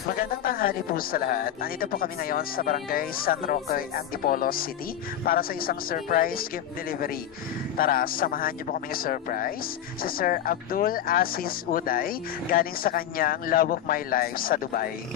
Magandang tanghali po sa lahat. Nandito po kami ngayon sa Barangay San Roque, Antipolo City para sa isang surprise gift delivery. Tara, samahan niyo po kaming surprise si Sir Abdul Aziz Uday galing sa kanyang Love of My Life sa Dubai.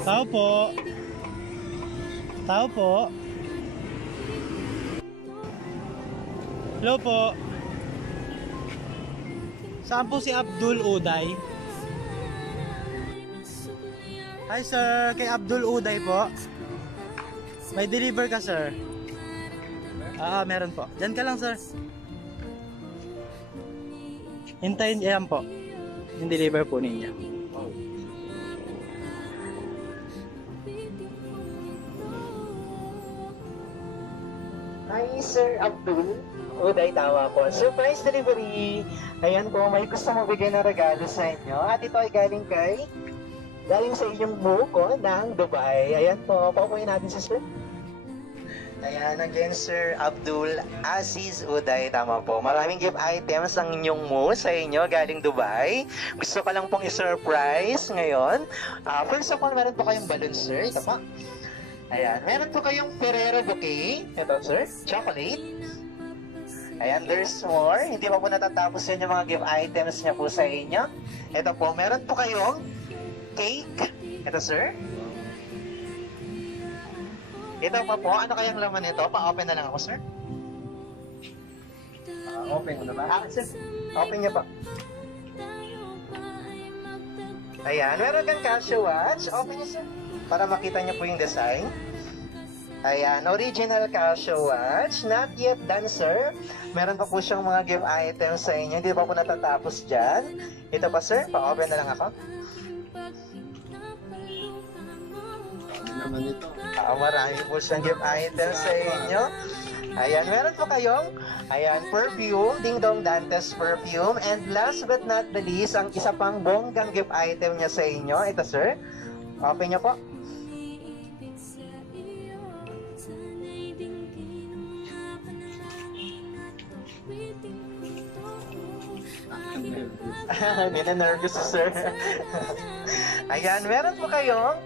Tao po. Tao po. Hello po. Saan po si Abdul Uday? Hi sir, kay Abdul Uday po. May deliver ka sir? Meron po. Diyan ka lang sir. Hintayin, yan po. Yung deliver po ninyo. Hi, Sir Abdul Uday, tama po. Surprise delivery! Ayan po, may gusto mo bigay ng regalo sa inyo. At ito ay galing sa inyong buko ng Dubai. Ayan po, paupuin natin si Sir. Ayan, again, Sir Abdul Aziz Uday, tama po. Maraming gift items ang inyong sa inyo galing Dubai. Gusto ko lang pong i-surprise ngayon. First of all, meron po kayong balloon, sir. Ito po. Ayan, meron po kayong Ferrero bouquet. Ito, sir. Chocolate. Ayan, there's more. Hindi pa po natatapos yun yung mga gift items niya po sa inyo. Ito po, meron po kayong cake. Ito, sir. Ito pa po, ano kayang laman nito? Pa-open na lang ako, sir. Open mo na ba? Sir, open niya pa. Ayan, meron kang Casio watch. Open niya, sir. Para makita niyo po yung design. Ayan, original Casio watch. Not yet done, sir. Meron pa po siyang mga gift items sa inyo. Hindi pa po natatapos dyan. Ito pa, sir. Pa-open na lang ako. Naman ito. Marami po siyang gift items sa inyo. Ayan, meron po kayong perfume, Ding Dong Dantes perfume. And last but not the least, ang isa pang bonggang gift item niya sa inyo. Ito, sir. Open niyo po. Nina-nervous, sir. Ayan, meron po kayong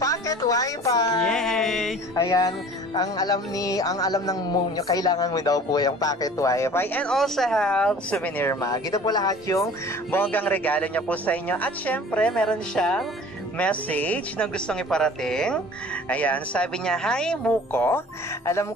pocket wifi. Yay! Ayan, ang alam ng mong nyo, kailangan mo daw po yung pocket wifi and also have souvenir mug. Ito po lahat yung bonggang regalo niya po sa inyo. At syempre, meron siyang message na gustong iparating. Ayan, sabi niya, "Hi, Muko. Alam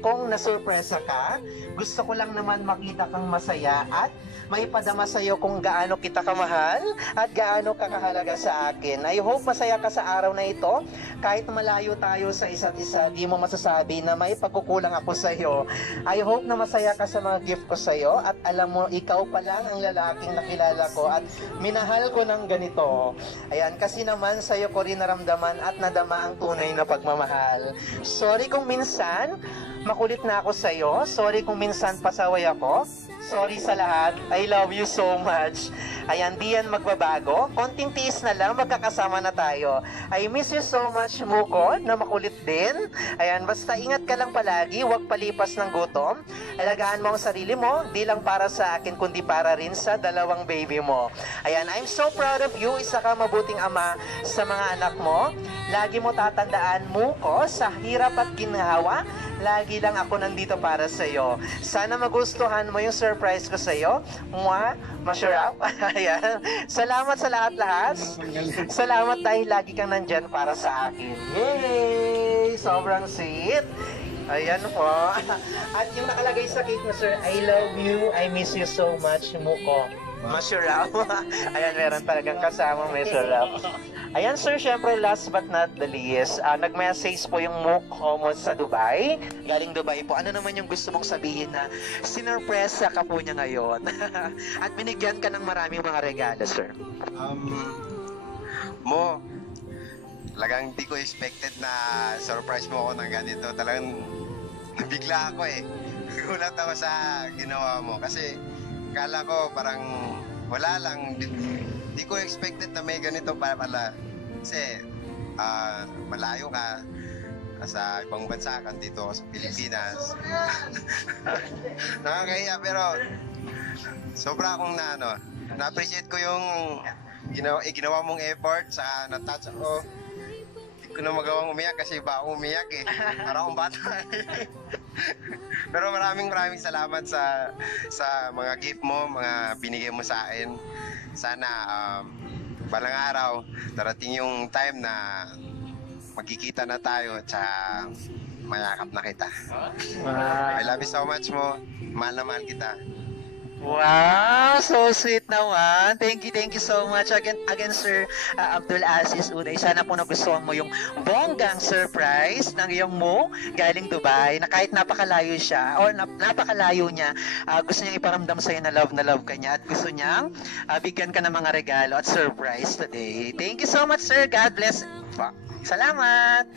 kong nasurpresa ka. Gusto ko lang naman makita kang masaya at may padama sa'yo kung gaano kita kamahal at gaano ka kahalaga sa akin. I hope masaya ka sa araw na ito. Kahit malayo tayo sa isa't isa, di mo masasabi na may pagkukulang ako sa'yo. I hope na masaya ka sa mga gift ko sa'yo at alam mo, ikaw pa lang ang lalaking nakilala ko at minahal ko ng ganito. Ayan, kasi naman sa'yo ko rin naramdaman at nadama ang tunay na pagmamahal. Sorry kung minsan makulit na ako sa'yo. Sorry kung minsan pasaway ako. Sorry sa lahat. I love you so much." Ayan, di yan magbabago. Konting tiis na lang, magkakasama na tayo. I miss you so much, Muko, na makulit din. Ayan, basta ingat ka lang palagi, huwag palipas ng gutom. Alagaan mo ang sarili mo, di lang para sa akin, kundi para rin sa dalawang baby mo. Ayan, I'm so proud of you. Isa ka mabuting ama sa mga anak mo. Lagi mo tatandaan, Muko, sa hirap at ginhawa, lagi lang ako nandito para sa iyo. Sana magustuhan mo yung surprise ko sa iyo. Masarap. Ayan. Salamat sa lahat-lahat. Salamat dahil lagi kang nandyan para sa akin. Yay! sobrang sweet. Ayan po. At yung nakalagay sa cake mo, sir, I love you, I miss you so much, Muko. Masyurap. Ayan, meron talagang kasama masyurap. Ayan, sir, syempre, last but not the least, nag-message po yung Muko mo sa Dubai. Galing Dubai po. Ano naman yung gusto mong sabihin na sinurpresa ka po niya ngayon? At binigyan ka ng maraming mga regalo, sir. Mo, talagang di ko expected na surprise mo ako ng ganito. Talagang nabigla ako eh. Nagulat ako sa ginawa mo. Kasi kala ko parang wala lang. Di ko expected na may ganito pala. Kasi malayo ka sa ibang bansa kan dito ako sa Pilipinas. Nakakahiya pero sobra akong na-appreciate ko yung ginawa mong effort sa na-touch ako. Hindi ko na magawang umiyak kasi ba ako umiyak eh. Parang akong bata. Pero maraming salamat sa mga gift mo, mga binigay mo sa akin. Sana balang araw darating yung time na magkikita na tayo at mayakap na kita. I love you so much mo. Mahal na mahal kita. Wow, so sweet naman. Thank you so much again sir Abdul Aziz Uday. Sana po nagustuhan mo yung bonggang surprise ng iyong mo galing Dubai na kahit napakalayo siya or napakalayo niya, gusto niyang iparamdam sa'yo na love ka niya at gusto niyang bigyan ka ng mga regalo at surprise today. Thank you so much, sir. God bless. Salamat.